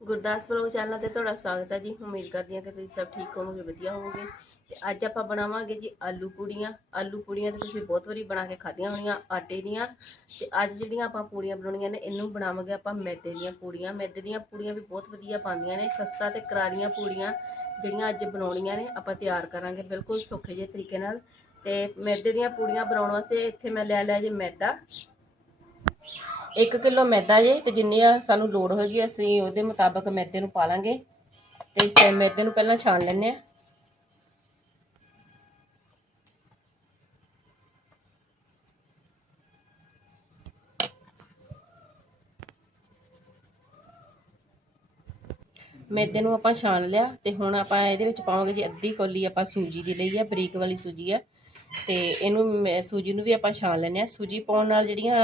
Gurdas vlog channel ਤੇ ਤੁਹਾਡਾ ਸਵਾਗਤ ਹੈ ਜੀ। ਉਮੀਦ ਕਰਦੀ ਹਾਂ ਕਿ ਤੁਸੀਂ ਸਭ ਠੀਕ ਹੋਵੋਗੇ, ਵਧੀਆ ਹੋਵੋਗੇ। ਤੇ ਅੱਜ ਆਪਾਂ ਬਣਾਵਾਂਗੇ ਜੀ ਆਲੂ ਪੂੜੀਆਂ। ਆਲੂ ਪੂੜੀਆਂ ਤੇ ਤੁਸੀਂ ਬਹੁਤ ਵਾਰੀ ਬਣਾ ਕੇ ਖਾਧੀਆਂ ਹੋਣੀਆਂ, ਆਟੇ ਦੀਆਂ। ਤੇ ਅੱਜ ਜਿਹੜੀਆਂ ਆਪਾਂ ਪੂੜੀਆਂ ਬਣਾਉਣੀਆਂ ਨੇ, ਇਹਨੂੰ ਬਣਾਵਾਂਗੇ ਆਪਾਂ ਮੈਦੇ ਦੀਆਂ ਪੂੜੀਆਂ। ਮੈਦੇ ਦੀਆਂ ਪੂੜੀਆਂ ਵੀ ਬਹੁਤ ਵਧੀਆ ਪਾਉਂਦੀਆਂ ਨੇ ਖਸਤਾ ਤੇ ਕਰਾਰੀਆਂ ਪੂੜੀਆਂ ਜਿਹੜੀਆਂ ਅੱਜ ਬਣਾਉਣੀਆਂ ਨੇ, ਆਪਾਂ ਤਿਆਰ ਕਰਾਂਗੇ ਬਿਲਕੁਲ ਸੌਖੇ ਜਿਹੇ ਤਰੀਕੇ ਨਾਲ। ਤੇ ਮੈਦੇ ਦੀਆਂ ਪੂੜੀਆਂ ਬਣਾਉਣ ਵਾਸਤੇ ਇੱਥੇ ਮੈਂ ਲੈ ਲਿਆ ਜੀ ਮੈਦਾ। 1 ਕਿਲੋ ਮੈਦਾ ਜੇ ਤੇ ਜਿੰਨੀ ਆ ਸਾਨੂੰ ਲੋੜ ਹੋਏਗੀ, ਅਸੀਂ ਉਹਦੇ ਮੁਤਾਬਕ ਮੈਦੇ ਨੂੰ ਪਾ ਲਾਂਗੇ ਤੇ ਮੈਦੇ ਨੂੰ ਪਹਿਲਾਂ ਛਾਣ ਲੈਣੇ ਆ ਮੈਦੇ ਨੂੰ ਆਪਾਂ ਛਾਣ ਲਿਆ ਤੇ ਹੁਣ ਆਪਾਂ ਇਹਦੇ ਵਿੱਚ ਪਾਵਾਂਗੇ ਜੀ ਅੱਧੀ ਕੌਲੀ ਆਪਾਂ ਸੂਜੀ ਦੀ ਲਈ ਆ, ਬਰੀਕ ਵਾਲੀ ਸੂਜੀ ਆ। ਤੇ ਇਹਨੂੰ ਮੈਂ- ਸੂਜੀ ਨੂੰ ਵੀ ਆਪਾਂ ਛਾਣ ਲੈਂਦੇ ਹਾਂ। ਸੂਜੀ ਪਾਉਣ ਨਾਲ ਜਿਹੜੀਆਂ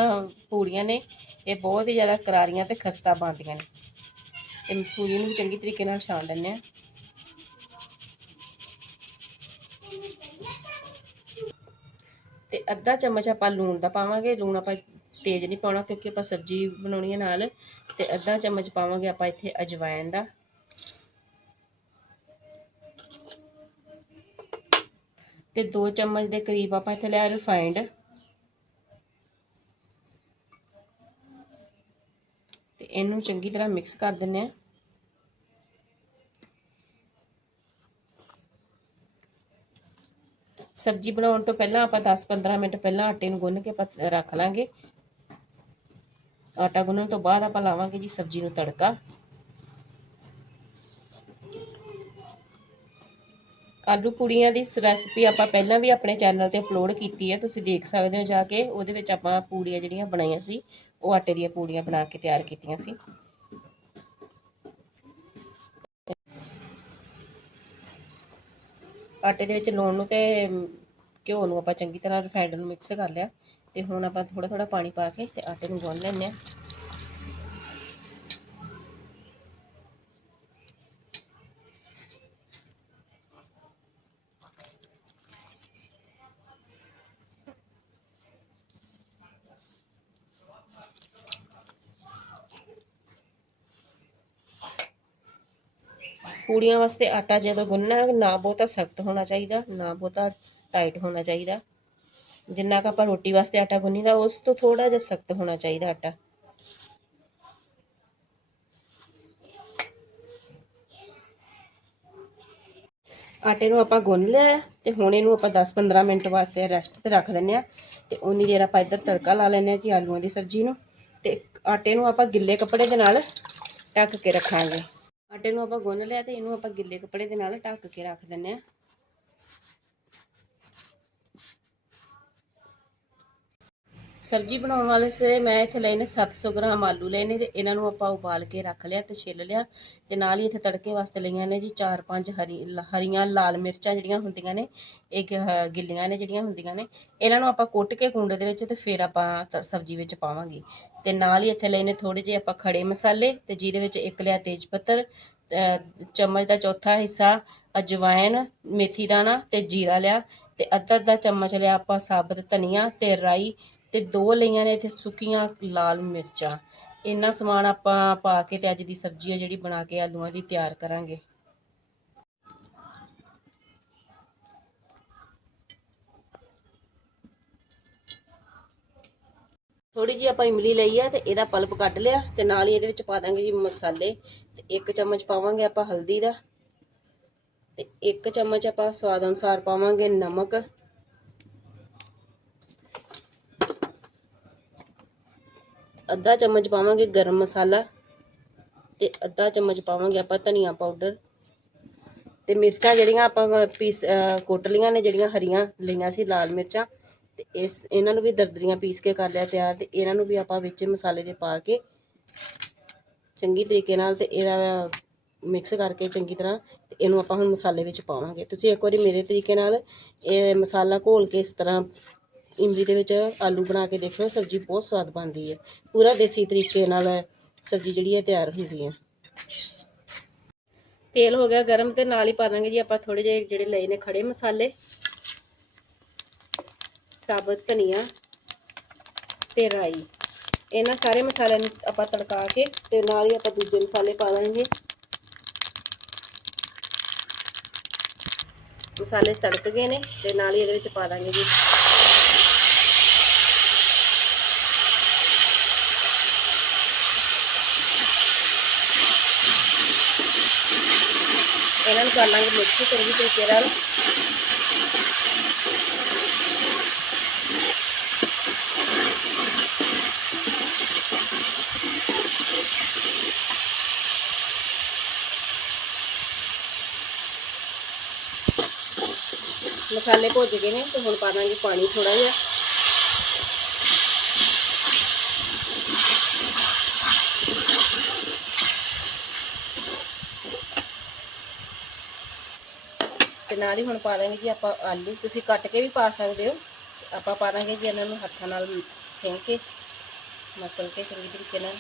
ਪੂੜੀਆਂ ਨੇ, ਇਹ ਬਹੁਤ ਹੀ ਜ਼ਿਆਦਾ ਕਰਾਰੀਆਂ ਤੇ ਖਸਤਾ ਬਣਦੀਆਂ ਨੇ। ਤੇ ਸੂਜੀ ਨੂੰ ਚੰਗੀ ਤਰੀਕੇ ਨਾਲ ਛਾਣ ਲੈਂਦੇ ਹਾਂ। ਤੇ ਅੱਧਾ ਚਮਚ ਆਪਾਂ ਲੂਣ ਦਾ ਪਾਵਾਂਗੇ। ਲੂਣ ਆਪਾਂ ਤੇਜ਼ ਨਹੀਂ ਪਾਉਣਾ ਕਿਉਂਕਿ ਆਪਾਂ ਸਬਜ਼ੀ ਬਣਾਉਣੀ ਹੈ ਨਾਲ। ਤੇ ਅੱਧਾ ਚਮਚ ਪਾਵਾਂਗੇ ਆਪਾਂ ਇੱਥੇ ਅਜਵਾਇਣ ਦਾ। ਤੇ 2 ਚਮਚ ਦੇ ਕਰੀਬ ਆਪਾਂ ਇੱਥੇ ਲਿਆ ਰਿਫਾਈਂਡ ਤੇ ਇਹਨੂੰ ਚੰਗੀ ਤਰ੍ਹਾਂ ਮਿਕਸ ਕਰ ਦਿੰਨੇ ਆ ਸਬਜ਼ੀ ਬਣਾਉਣ ਤੋਂ ਪਹਿਲਾਂ ਆਪਾਂ 10-15 ਮਿੰਟ ਪਹਿਲਾਂ ਆਟੇ ਨੂੰ ਗੁੰਨ ਕੇ ਆਪਾਂ ਰੱਖ ਲਾਂਗੇ ਆਟਾ ਗੁੰਨਣ ਤੋਂ ਬਾਅਦ ਆਪਾਂ ਲਾਵਾਂਗੇ ਜੀ ਸਬਜ਼ੀ ਨੂੰ ਤੜਕਾ ਆਲੂ ਪੂੜੀਆਂ ਦੀ ਰੈਸਪੀ ਆਪਾਂ ਪਹਿਲਾਂ ਵੀ ਆਪਣੇ ਚੈਨਲ ਤੇ ਅਪਲੋਡ ਕੀਤੀ ਹੈ, ਤੁਸੀਂ ਦੇਖ ਸਕਦੇ ਹੋ ਜਾ ਕੇ। ਉਹਦੇ ਵਿੱਚ ਆਪਾਂ ਪੂੜੀਆਂ ਜਿਹੜੀਆਂ ਬਣਾਈਆਂ ਸੀ, ਉਹ ਆਟੇ ਦੀਆਂ ਪੂੜੀਆਂ ਬਣਾ ਕੇ ਤਿਆਰ ਕੀਤੀਆਂ ਸੀ। ਆਟੇ ਦੇ ਵਿੱਚ ਲੂਣ ਨੂੰ ਤੇ ਘਿਓ ਨੂੰ ਆਪਾਂ ਚੰਗੀ ਤਰ੍ਹਾਂ ਰਿਫਾਈਂਡ ਨੂੰ ਮਿਕਸ ਕਰ ਲਿਆ। ਤੇ ਹੁਣ ਆਪਾਂ ਥੋੜਾ ਥੋੜਾ ਪਾਣੀ ਪਾ ਕੇ ਤੇ ਆਟੇ ਨੂੰ ਗੁੰਨ ਲੈਂਦੇ ਆ ਪੂੜੀਆਂ ਵਾਸਤੇ ਆਟਾ ਜਦੋਂ ਗੁੰਨਣਾ ਨਾ ਬਹੁਤਾ ਸਖਤ ਹੋਣਾ ਚਾਹੀਦਾ, ਨਾ ਬਹੁਤਾ ਟਾਈਟ ਹੋਣਾ ਚਾਹੀਦਾ। ਜਿੰਨਾ ਕੁ ਆਪਾਂ ਰੋਟੀ ਵਾਸਤੇ ਆਟਾ ਗੁੰਨੀਦਾ, ਉਸ ਤੋਂ ਥੋੜਾ ਜਿਹਾ ਸਖਤ ਹੋਣਾ ਚਾਹੀਦਾ ਆਟਾ। ਆਟੇ ਨੂੰ ਆਪਾਂ ਗੁੰਨ ਲਿਆ ਹੈ ਤੇ ਹੁਣ ਇਹਨੂੰ ਆਪਾਂ 10-15 ਮਿੰਟ ਵਾਸਤੇ ਰੈਸਟ ਤੇ ਰੱਖ ਦਿੰਨੇ ਆ ਤੇ ਉਨੀ ਦੇਰ ਆਪਾਂ ਇੱਧਰ ਤੜਕਾ ਲਾ ਲੈਂਦੇ ਆ ਜੀ ਆਲੂਆਂ ਦੀ ਸਬਜ਼ੀ ਨੂੰ। ਤੇ ਆਟੇ ਨੂੰ ਆਪਾਂ ਗਿੱਲੇ ਕੱਪੜੇ ਦੇ ਨਾਲ ਢੱਕ ਕੇ ਰੱਖਾਂਗੇ। ਆਟੇ ਨੂੰ ਆਪਾਂ ਗੁੰਨ ਲਿਆ ਤੇ ਇਹਨੂੰ ਆਪਾਂ ਗਿੱਲੇ ਕੱਪੜੇ ਦੇ ਨਾਲ ਢੱਕ ਕੇ ਰੱਖ ਦਿੰਨੇ ਆ ਸਬਜ਼ੀ ਬਣਾਉਣ ਵਾਲੇ ਸੇ ਮੈਂ ਇੱਥੇ ਲਏ ਨੇ 700 ਗ੍ਰਾਮ ਆਲੂ ਲਏ ਨੇ ਤੇ ਇਹਨਾਂ ਨੂੰ ਆਪਾਂ ਉਬਾਲ ਕੇ ਰੱਖ ਲਿਆ ਤੇ ਛਿੱਲ ਲਿਆ ਤੇ ਨਾਲ ਹੀ ਇੱਥੇ ਤੜਕੇ ਵਾਸਤੇ ਲਈਆਂ ਨੇ ਜੀ 4-5 ਹਰੀ ਹਰੀਆਂ ਲਾਲ ਮਿਰਚਾਂ ਜਿਹੜੀਆਂ ਹੁੰਦੀਆਂ ਨੇ ਇਹ ਗਿੱਲੀਆਂ ਨੇ ਜਿਹੜੀਆਂ ਹੁੰਦੀਆਂ ਨੇ, ਇਹਨਾਂ ਨੂੰ ਆਪਾਂ ਕੁੱਟ ਕੇ ਕੁੰਡੇ ਦੇ ਵਿੱਚ ਤੇ ਫਿਰ ਆਪਾਂ ਸਬਜ਼ੀ ਵਿੱਚ ਪਾਵਾਂਗੇ। ਤੇ ਨਾਲ ਹੀ ਇੱਥੇ ਲਏ ਨੇ ਥੋੜੇ ਜਿਹੇ ਆਪਾਂ ਖੜੇ ਮਸਾਲੇ ਤੇ ਜਿਹਦੇ ਵਿੱਚ ਇੱਕ ਲਿਆ ਤੇਜ ਪੱਤਰ ਚਮਚ ਦਾ ਚੌਥਾ ਹਿੱਸਾ ਅਜਵਾਇਨ ਮੇਥੀ ਦਾਣਾ ਤੇ ਜੀਰਾ ਲਿਆ ਤੇ ਅੱਧਾ ਅੱਧਾ ਚਮਚ ਲਿਆ ਆਪਾਂ ਸਾਬਤ ਧਨੀਆ ਤੇ ਰਾਈ ਤੇ ਦੋ ਲਈਆਂ ਨੇ ਇੱਥੇ ਸੁੱਕੀਆਂ ਲਾਲ ਮਿਰਚਾਂ। ਇੰਨਾ ਸਮਾਨ ਆਪਾਂ ਪਾ ਕੇ ਤੇ ਅੱਜ ਦੀ ਸਬਜ਼ੀ ਆ ਜਿਹੜੀ ਬਣਾ ਕੇ ਆਲੂਆਂ ਦੀ ਤਿਆਰ ਕਰਾਂਗੇ। ਥੋੜੀ ਜਿਹੀ ਆਪਾਂ ਇਮਲੀ ਲਈ ਆ ਤੇ ਇਹਦਾ ਪਲਪ ਕੱਢ ਲਿਆ ਤੇ ਨਾਲ ਹੀ ਇਹਦੇ ਵਿੱਚ ਪਾ ਦਾਂਗੇ ਜੀ ਮਸਾਲੇ। ਤੇ ਇੱਕ ਚਮਚ ਪਾਵਾਂਗੇ ਆਪਾਂ ਹਲਦੀ ਦਾ। ਤੇ ਇੱਕ ਚਮਚ ਆਪਾਂ ਸਵਾਦ ਅਨੁਸਾਰ ਪਾਵਾਂਗੇ ਨਮਕ। ਅੱਧਾ ਚਮਚ ਪਾਵਾਂਗੇ ਗਰਮ ਮਸਾਲਾ ਤੇ ਅੱਧਾ ਚਮਚ ਪਾਵਾਂਗੇ ਆਪਾਂ ਧਨੀਆ ਪਾਊਡਰ ਤੇ ਮਿਰਚਾਂ ਜਿਹੜੀਆਂ ਆਪਾਂ ਪੀਸ ਅਹ ਕੁੱਟ ਲੀਆਂ ਨੇ ਜਿਹੜੀਆਂ ਹਰੀਆਂ ਲਈਆਂ ਸੀ ਲਾਲ ਮਿਰਚਾਂ ਤੇ ਇਸ ਇਹਨਾਂ ਨੂੰ ਵੀ ਦਰਦਰੀਆਂ ਪੀਸ ਕੇ ਕਰ ਲਿਆ ਤਿਆਰ ਤੇ ਇਹਨਾਂ ਨੂੰ ਵੀ ਆਪਾਂ ਵਿੱਚ ਮਸਾਲੇ ਦੇ ਪਾ ਕੇ ਚੰਗੀ ਤਰੀਕੇ ਨਾਲ ਤੇ ਇਹਦਾ ਮਿਕਸ ਕਰਕੇ ਚੰਗੀ ਤਰ੍ਹਾਂ ਤੇ ਇਹਨੂੰ ਆਪਾਂ ਹੁਣ ਮਸਾਲੇ ਵਿੱਚ ਪਾਵਾਂਗੇ। ਤੁਸੀਂ ਇੱਕ ਵਾਰੀ ਮੇਰੇ ਤਰੀਕੇ ਨਾਲ ਇਹ ਮਸਾਲਾ ਘੋਲ ਕੇ ਇਸ ਤਰ੍ਹਾਂ ਇਮਲੀ ਦੇ ਵਿੱਚ ਆਲੂ ਬਣਾ ਕੇ ਦੇਖਿਓ, ਸਬਜ਼ੀ ਬਹੁਤ ਸਵਾਦ ਬਣਦੀ ਹੈ। ਪੂਰਾ ਦੇਸੀ ਤਰੀਕੇ ਨਾਲ ਸਬਜ਼ੀ ਜਿਹੜੀ ਹੈ ਤਿਆਰ ਹੁੰਦੀ ਹੈ। ਤੇਲ ਹੋ ਗਿਆ ਗਰਮ ਤੇ ਨਾਲ ਹੀ ਪਾ ਦਾਂਗੇ ਜੀ ਆਪਾਂ ਥੋੜੇ ਜਿਹੇ ਜਿਹੜੇ ਲਏ ਨੇ ਖੜੇ ਮਸਾਲੇ। ਸਾਬਤ ਧਨੀਆ ਤੇ ਰਾਈ। ਇਹਨਾਂ ਸਾਰੇ ਮਸਾਲਿਆਂ ਨੂੰ ਆਪਾਂ ਤੜਕਾ ਕੇ ਤੇ ਨਾਲ ਹੀ ਆਪਾਂ ਦੂਜੇ ਮਸਾਲੇ ਪਾ ਦਾਂਗੇ। ਮਸਾਲੇ ਤੜਕ ਗਏ ਨੇ ਤੇ ਨਾਲ ਹੀ ਇਹਦੇ ਵਿੱਚ ਪਾ ਦਾਂਗੇ ਜੀ। ਇਹਨਾਂ ਨੂੰ ਕਰ ਲਾਂਗੇ ਮਿਕਸ ਚੰਗੀ ਤਰੀਕੇ ਨਾਲ ਮਸਾਲੇ ਭੁੱਜ ਗਏ ਨੇ ਤੇ ਹੁਣ ਪਾ ਦਾਂਗੇ ਪਾਣੀ ਥੋੜਾ ਜਿਹਾ ਤੇ ਨਾਲ ਹੀ ਹੁਣ ਪਾ ਦਾਂਗੇ ਜੀ ਆਪਾਂ ਆਲੂ, ਤੁਸੀਂ ਕੱਟ ਕੇ ਵੀ ਪਾ ਸਕਦੇ ਹੋ। ਆਪਾਂ ਪਾ ਦਾਂਗੇ ਜੀ ਇਹਨਾਂ ਨੂੰ ਹੱਥਾਂ ਨਾਲ ਫੇਂਕ ਕੇ, ਮਸਲ ਕੇ ਚੰਗੀ ਤਰੀਕੇ ਨਾਲ।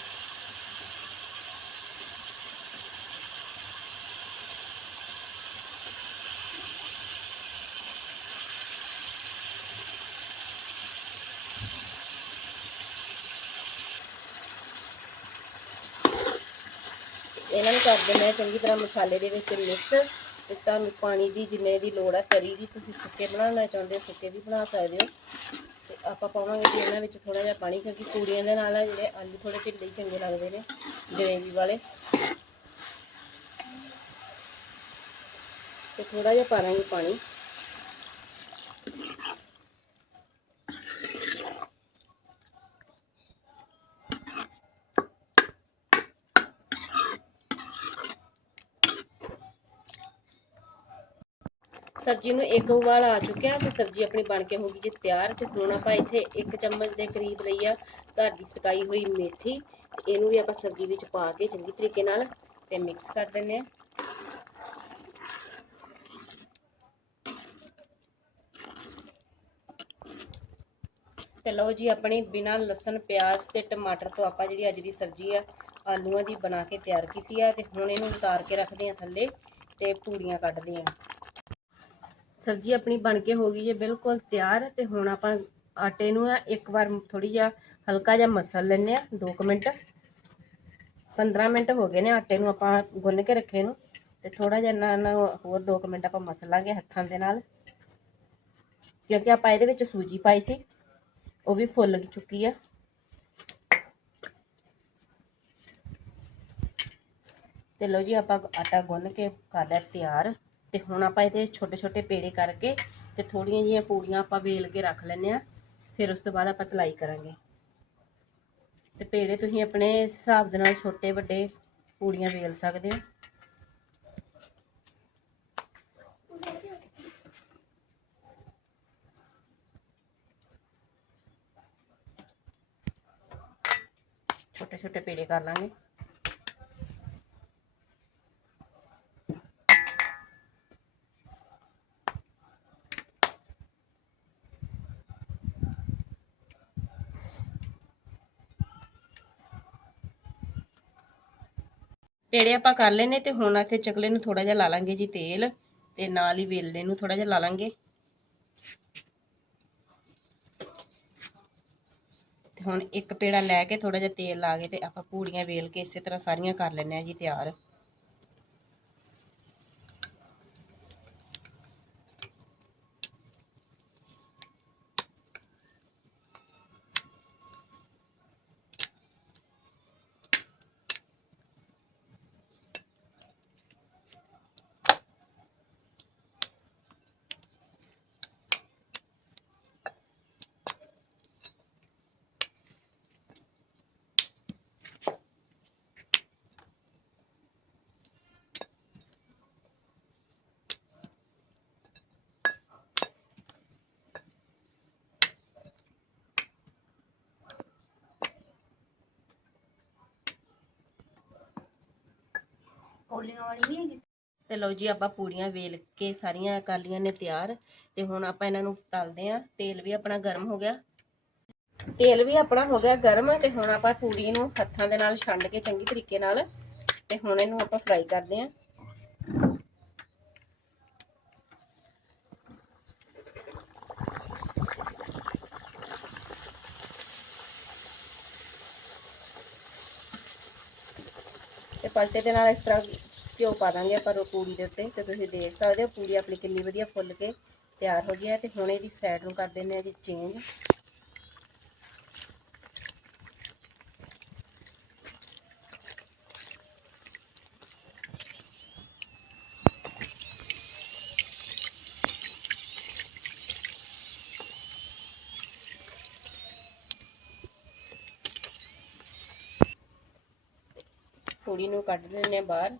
ਇਹਨਾਂ ਨੂੰ ਕਰ ਦੇਣਾ ਹੈ ਚੰਗੀ ਤਰ੍ਹਾਂ ਮਸਾਲੇ ਦੇ ਵਿੱਚ ਮਿਕਸ ਤੇ ਤੁਹਾਨੂੰ ਪਾਣੀ ਦੀ ਜਿੰਨੇ ਦੀ ਲੋੜ ਹੈ ਤਰੀ ਦੀ ਤੁਸੀਂ ਸੁੱਕੇ ਬਣਾਉਣਾ ਚਾਹੁੰਦੇ ਹੋ, ਸੁੱਕੇ ਵੀ ਬਣਾ ਸਕਦੇ ਹੋ। ਤੇ ਆਪਾਂ ਪਾਵਾਂਗੇ ਜੀ ਇਹਨਾਂ ਵਿੱਚ ਥੋੜਾ ਜਿਹਾ ਪਾਣੀ, ਕਿਉਂਕਿ ਪੂੜੀਆਂ ਦੇ ਨਾਲ ਜਿਹੜੇ ਆਲੂ ਥੋੜੇ ਢਿੱਲੇ ਹੀ ਚੰਗੇ ਲੱਗਦੇ ਨੇ, ਗ੍ਰੇਵੀ ਵਾਲੇ। ਤੇ ਥੋੜਾ ਜਿਹਾ ਪਾਵਾਂਗੇ ਪਾਣੀ। ਸਬਜ਼ੀ ਨੂੰ ਇੱਕ ਉਬਾਲ ਆ ਚੁੱਕਿਆ ਤੇ ਸਬਜ਼ੀ ਆਪਣੀ ਬਣ ਕੇ ਹੋ ਗਈ ਜੀ ਤਿਆਰ ਤੇ ਹੁਣ ਆਪਾਂ ਇੱਥੇ ਇੱਕ ਚਮਚ ਦੇ ਕਰੀਬ ਲਈ ਆ ਘਰ ਦੀ ਸਕਾਈ ਹੋਈ ਮੇਥੀ ਤੇ ਇਹਨੂੰ ਵੀ ਆਪਾਂ ਸਬਜ਼ੀ ਵਿੱਚ ਪਾ ਕੇ ਚੰਗੀ ਤਰੀਕੇ ਨਾਲ ਤੇ ਮਿਕਸ ਕਰ ਦਿੰਨੇ ਆ ਤੇ ਲਓ ਜੀ ਆਪਣੀ ਬਿਨਾਂ ਲਸਣ, ਪਿਆਜ਼ ਤੇ ਟਮਾਟਰ ਤੋਂ ਆਪਾਂ ਜਿਹੜੀ ਅੱਜ ਦੀ ਸਬਜ਼ੀ ਆ, ਆਲੂਆਂ ਦੀ ਬਣਾ ਕੇ ਤਿਆਰ ਕੀਤੀ ਆ ਤੇ ਹੁਣ ਇਹਨੂੰ ਉਤਾਰ ਕੇ ਰੱਖਦੇ ਆ ਥੱਲੇ ਤੇ ਪੂਰੀਆਂ ਕੱਢਦੇ ਆ ਸਬਜ਼ੀ ਆਪਣੀ ਬਣ ਕੇ ਹੋ ਗਈ ਹੈ ਬਿਲਕੁਲ ਤਿਆਰ ਤੇ ਹੁਣ ਆਪਾਂ ਆਟੇ ਨੂੰ ਆ ਇੱਕ ਵਾਰ ਥੋੜੀ ਜਿਹਾ ਹਲਕਾ ਜਿਹਾ ਮਸਲ ਲੈਨੇ ਆ 2 ਮਿੰਟ। 15 ਮਿੰਟ ਹੋ ਗਏ ਨੇ ਆਟੇ ਨੂੰ ਆਪਾਂ ਗੁੰਨ ਕੇ ਰੱਖੇ ਨੂੰ ਤੇ ਥੋੜਾ ਜਿਹਾ ਨਾ ਨੂੰ ਹੋਰ 2 ਮਿੰਟ ਆਪਾਂ ਮਸਲ ਲਾਂਗੇ ਹੱਥਾਂ ਦੇ ਨਾਲ। ਕਿਉਂਕਿ ਆਪਾਂ ਇਹਦੇ ਵਿੱਚ ਸੂਜੀ ਪਾਈ ਸੀ, ਉਹ ਵੀ ਫੁੱਲ ਚੁੱਕੀ ਆ। ਤੇ ਲਓ ਜੀ ਆਪਾਂ ਆਟਾ ਗੁੰਨ ਕੇ ਕਰ ਲਿਆ ਤਿਆਰ। ਤੇ ਹੁਣ ਆਪਾਂ ਇਹਦੇ ਛੋਟੇ ਛੋਟੇ ਪੇੜੇ ਕਰਕੇ ਤੇ ਥੋੜੀਆਂ ਜਿਹੀਆਂ ਪੂੜੀਆਂ ਆਪਾਂ ਵੇਲ ਕੇ ਰੱਖ ਲੈਨੇ ਆ ਫਿਰ ਉਸ ਤੋਂ ਬਾਅਦ ਆਪਾਂ ਤਲਾਈ ਕਰਾਂਗੇ। ਤੇ ਪੇੜੇ ਤੁਸੀਂ ਆਪਣੇ ਹਿਸਾਬ ਦੇ ਨਾਲ ਛੋਟੇ, ਵੱਡੇ ਪੂੜੀਆਂ ਵੇਲ ਸਕਦੇ ਹੋ। ਛੋਟੇ ਛੋਟੇ ਪੇੜੇ ਕਰ ਲਾਂਗੇ। ਪੇੜੇ ਆਪਾਂ ਕਰ ਲੈਨੇ, ਤੇ ਹੁਣ ਇੱਥੇ ਚਕਲੇ ਨੂੰ ਥੋੜਾ ਜਿਹਾ ਲਾ ਲਾਂਗੇ ਜੀ ਤੇਲ, ਤੇ ਨਾਲ ਹੀ ਵੇਲਣੇ ਨੂੰ ਥੋੜਾ ਜਿਹਾ ਲਾ ਲਾਂਗੇ। ਤੇ ਹੁਣ ਇੱਕ ਪੇੜਾ ਲੈ ਕੇ ਥੋੜਾ ਜਿਹਾ ਤੇਲ ਲਾ ਕੇ ਤੇ ਆਪਾਂ ਪੂੜੀਆਂ ਵੇਲ ਕੇ ਇਸੇ ਤਰ੍ਹਾਂ ਸਾਰੀਆਂ ਕਰ ਲੈਨੇ ਆ ਜੀ ਤਿਆਰ। ਕੋਲੀਆਂ ਵਾਲੀ ਨਹੀਂ ਹੈਗੀ ਤੇ ਲਓ ਜੀ, ਆਪਾਂ ਪੂੜੀਆਂ ਵੇਲ ਕੇ ਸਾਰੀਆਂ ਕਰ ਲੀਆਂ ਨੇ ਤਿਆਰ ਤੇ ਹੁਣ ਆਪਾਂ ਇਹਨਾਂ ਨੂੰ ਤਲਦੇ ਆ ਤੇਲ ਵੀ ਆਪਣਾ ਗਰਮ ਹੋ ਗਿਆ। ਤੇਲ ਵੀ ਆਪਣਾ ਹੋ ਗਿਆ ਗਰਮ ਤੇ ਹੁਣ ਆਪਾਂ ਪੂੜੀ ਨੂੰ ਹੱਥਾਂ ਦੇ ਨਾਲ ਛੰਡ ਕੇ ਚੰਗੀ ਤਰੀਕੇ ਨਾਲ ਤੇ ਹੁਣ ਇਹਨੂੰ ਆਪਾਂ ਫਰਾਈ ਕਰਦੇ ਆ ਤੇ ਪਲਟੇ ਦੇ ਨਾਲ ਇਸ ਤਰ੍ਹਾਂ ਘਿਓ ਪਾ ਦਾਂਗੇ ਆਪਾਂ ਰੋ ਪੂੜੀ ਦੇ ਉੱਤੇ, ਤੇ ਤੁਸੀਂ ਦੇਖ ਸਕਦੇ ਹੋ ਪੂੜੀ ਆਪਣੀ ਕਿੰਨੀ ਵਧੀਆ ਫੁੱਲ ਕੇ ਤਿਆਰ ਹੋ ਗਈ ਹੈ ਤੇ ਹੁਣ ਇਹਦੀ ਸਾਈਡ ਨੂੰ ਕਰ ਦਿੰਦੇ ਆ ਜੀ ਚੇਂਜ ਪੂੜੀ ਨੂੰ ਕੱਢ ਦਿੰਦੇ ਆ ਬਾਹਰ।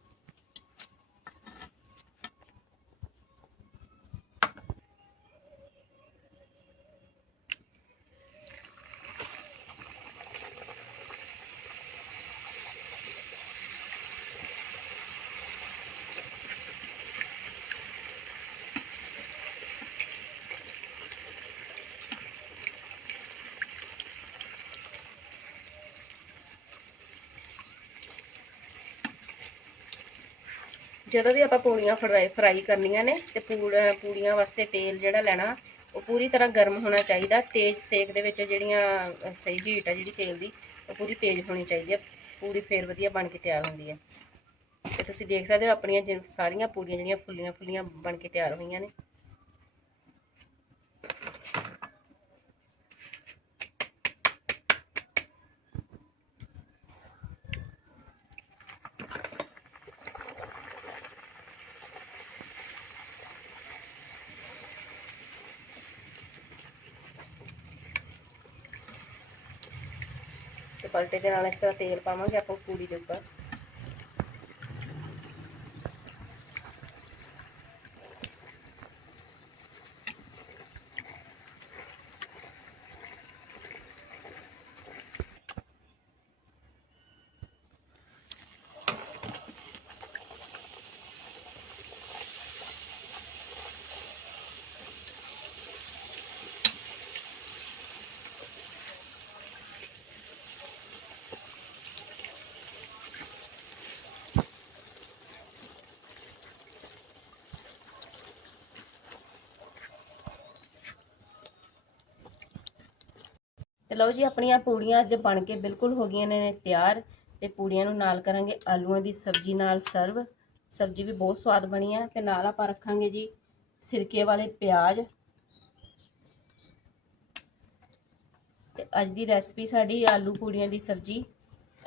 ਜਦੋਂ ਵੀ ਆਪਾਂ ਪੂੜੀਆਂ ਫਰਾਈ ਫਰਾਈ ਕਰਨੀਆਂ ਨੇ ਤੇ ਪੂੜ, ਪੂੜੀਆਂ ਵਾਸਤੇ ਤੇਲ ਜਿਹੜਾ ਲੈਣਾ, ਉਹ ਪੂਰੀ ਤਰ੍ਹਾਂ ਗਰਮ ਹੋਣਾ ਚਾਹੀਦਾ, ਤੇਜ਼ ਸੇਕ ਦੇ ਵਿੱਚ ਜਿਹੜੀਆਂ ਸਹੀ ਹੀਟ ਆ ਜਿਹੜੀ ਤੇਲ ਦੀ, ਉਹ ਪੂਰੀ ਤੇਜ਼ ਹੋਣੀ ਚਾਹੀਦੀ ਹੈ ਪੂਰੀ ਫੇਰ ਵਧੀਆ ਬਣ ਕੇ ਤਿਆਰ ਹੁੰਦੀ ਹੈ ਤੇ ਤੁਸੀਂ ਦੇਖ ਸਕਦੇ ਹੋ ਆਪਣੀਆਂ ਜਿ- ਸਾਰੀਆਂ ਪੂੜੀਆਂ ਜਿਹੜੀਆਂ ਫੁੱਲੀਆਂ ਫੁੱਲੀਆਂ ਬਣ ਕੇ ਤਿਆਰ ਹੋਈਆਂ ਨੇ। ਪਲਟੇ ਦੇ ਨਾਲ ਇਸ ਤਰ੍ਹਾਂ ਤੇਲ ਪਾਵਾਂਗੇ ਆਪਾਂ ਪੂੜੀ ਦੇ ਉੱਪਰ। ਤੇ ਲਓ ਜੀ, ਆਪਣੀਆਂ ਪੂੜੀਆਂ ਅੱਜ ਬਣ ਕੇ ਬਿਲਕੁਲ ਹੋ ਗਈਆਂ ਨੇ ਤਿਆਰ ਤੇ ਪੂੜੀਆਂ ਨੂੰ ਨਾਲ ਕਰਾਂਗੇ ਆਲੂਆਂ ਦੀ ਸਬਜ਼ੀ ਨਾਲ ਸਰਵ। ਸਬਜ਼ੀ ਵੀ ਬਹੁਤ ਸਵਾਦ ਬਣੀ ਆ ਤੇ ਨਾਲ ਆਪਾਂ ਰੱਖਾਂਗੇ ਜੀ ਸਿਰਕੇ ਵਾਲੇ ਪਿਆਜ਼। ਤੇ ਅੱਜ ਦੀ ਰੈਸਪੀ ਸਾਡੀ ਆਲੂ ਪੂੜੀਆਂ ਦੀ ਸਬਜ਼ੀ।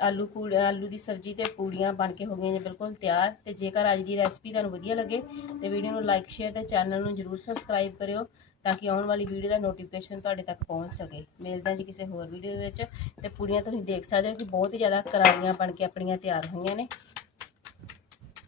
ਆਲੂ ਪੂੜ ਆਲੂ ਦੀ ਸਬਜ਼ੀ ਤੇ ਪੂੜੀਆਂ ਬਣ ਕੇ ਹੋ ਗਈਆਂ ਨੇ ਬਿਲਕੁਲ ਤਿਆਰ ਤੇ ਜੇਕਰ ਅੱਜ ਦੀ ਰੈਸਪੀ ਤੁਹਾਨੂੰ ਵਧੀਆ ਲੱਗੇ ਤੇ ਵੀਡੀਓ ਨੂੰ ਲਾਈਕ, ਸ਼ੇਅਰ ਤੇ ਚੈਨਲ ਨੂੰ ਜਰੂਰ ਸਬਸਕ੍ਰਾਈਬ ਕਰਿਓ। ਤਾਂ ਕਿ ਆਉਣ ਵਾਲੀ ਵੀਡੀਓ ਦਾ ਨੋਟੀਫਿਕੇਸ਼ਨ ਤੁਹਾਡੇ ਤੱਕ ਪਹੁੰਚ ਸਕੇ। ਮਿਲਦੇ ਹਾਂ ਜੀ ਕਿਸੇ ਹੋਰ ਵੀਡੀਓ ਵਿੱਚ। ਤੇ ਪੂੜੀਆਂ ਤੁਸੀਂ ਦੇਖ ਸਕਦੇ ਹੋ ਕਿ ਬਹੁਤ ਹੀ ਜ਼ਿਆਦਾ ਕਰਾਰੀਆਂ ਬਣ ਕੇ ਆਪਣੀਆਂ ਤਿਆਰ ਹੋਈਆਂ ਨੇ।